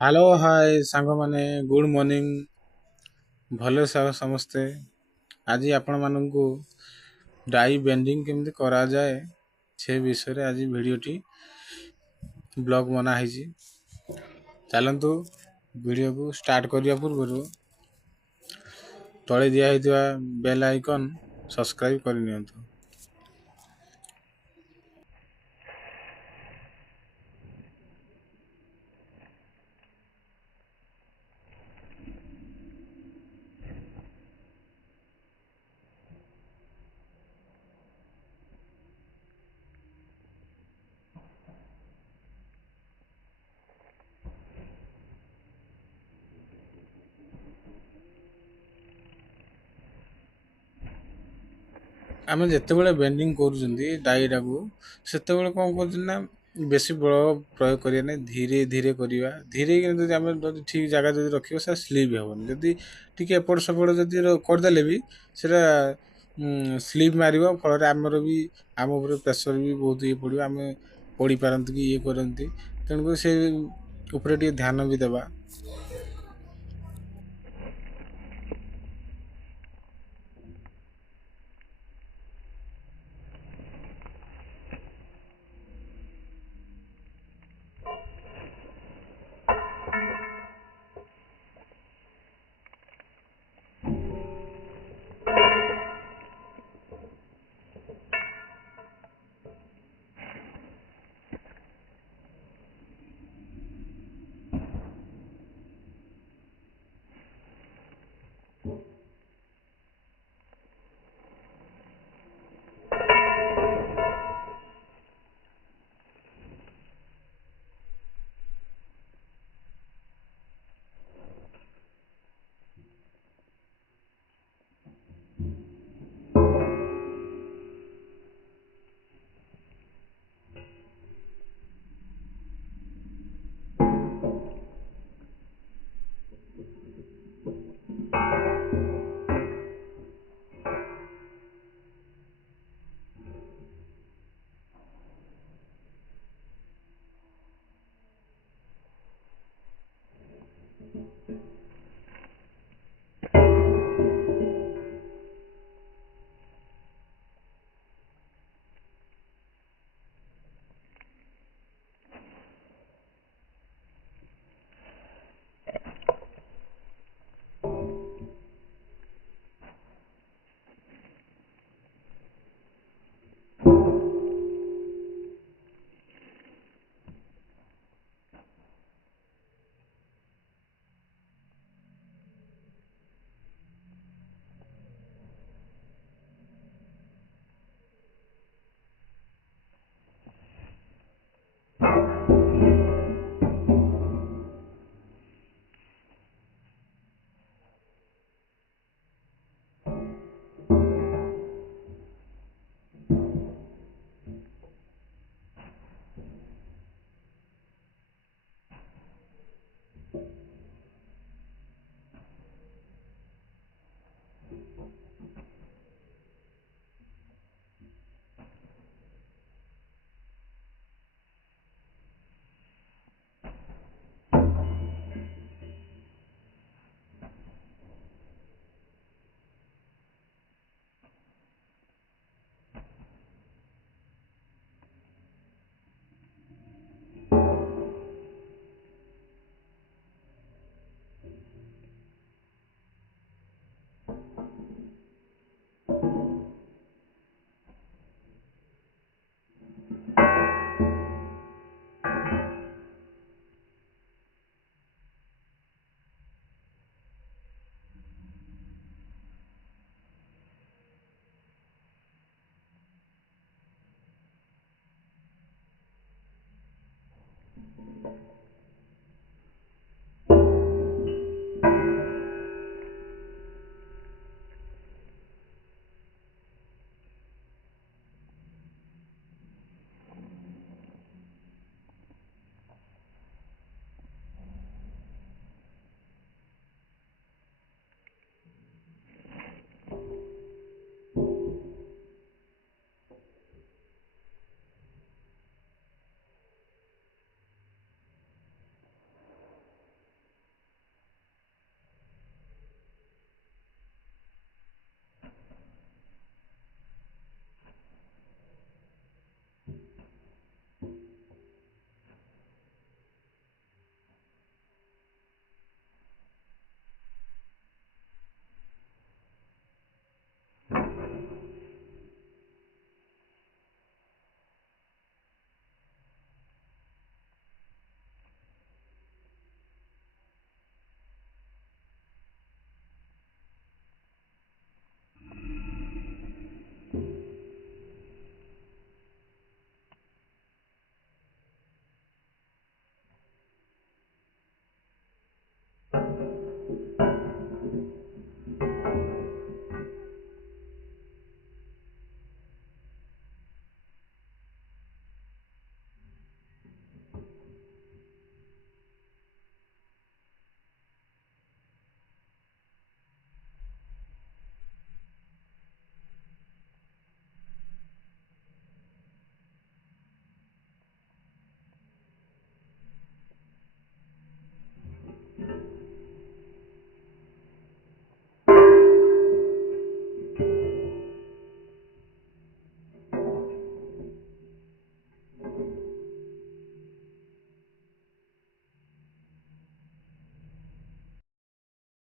Hello ହାय ସାଙ୍ଗମାନେ good morning. ଭଲ ସମସ୍ତେ। ଆଜି ଆପଣମାନଙ୍କୁ ଡାଇ ବେଣ୍ଡିଂ କେମିତି କରାଯାଏ ସେ ବିଷୟରେ ଆଜି ଭିଡ଼ିଓଟି ବ୍ଲଗ ବନା ହେଇଛି। ଚାଲନ୍ତୁ ଭିଡ଼ିଓକୁ ଷ୍ଟାର୍ଟ କରିବା ପୂର୍ବରୁ ତଳେ ଦିଆହେଇଥିବା ବେଲ୍ ଆଇକନ୍ ସବସ୍କ୍ରାଇବ୍ କରିନିଅନ୍ତୁ। ଆମେ ଯେତେବେଳେ ବେଣ୍ଡିଂ କରୁଛନ୍ତି ଡାଇଟାକୁ, ସେତେବେଳେ କ'ଣ କରୁଛନ୍ତି ନା ବେଶୀ ବଳ ପ୍ରୟୋଗ କରିବା ନାହିଁ, ଧୀରେ ଧୀରେ କରିବା। ଧୀରେ ଯଦି ଆମେ ଯଦି ଠିକ୍ ଜାଗା ଯଦି ରଖିବା ସେଟା ସ୍ଲିପ୍ ହେବନି। ଯଦି ଟିକେ ଏପଟ ସେପଟ ଯଦି କରିଦେଲେ ବି ସେଟା ସ୍ଲିପ୍ ମାରିବ। ଫଳରେ ଆମର ବି ଆମ ଉପରେ ପ୍ରେସର ବି ବହୁତ ଇଏ ପଡ଼ିବ, ଆମେ ପଡ଼ିପାରନ୍ତି କି ଇଏ କରନ୍ତି। ତେଣୁକରି ସେ ଉପରେ ଟିକେ ଧ୍ୟାନ ବି ଦେବା।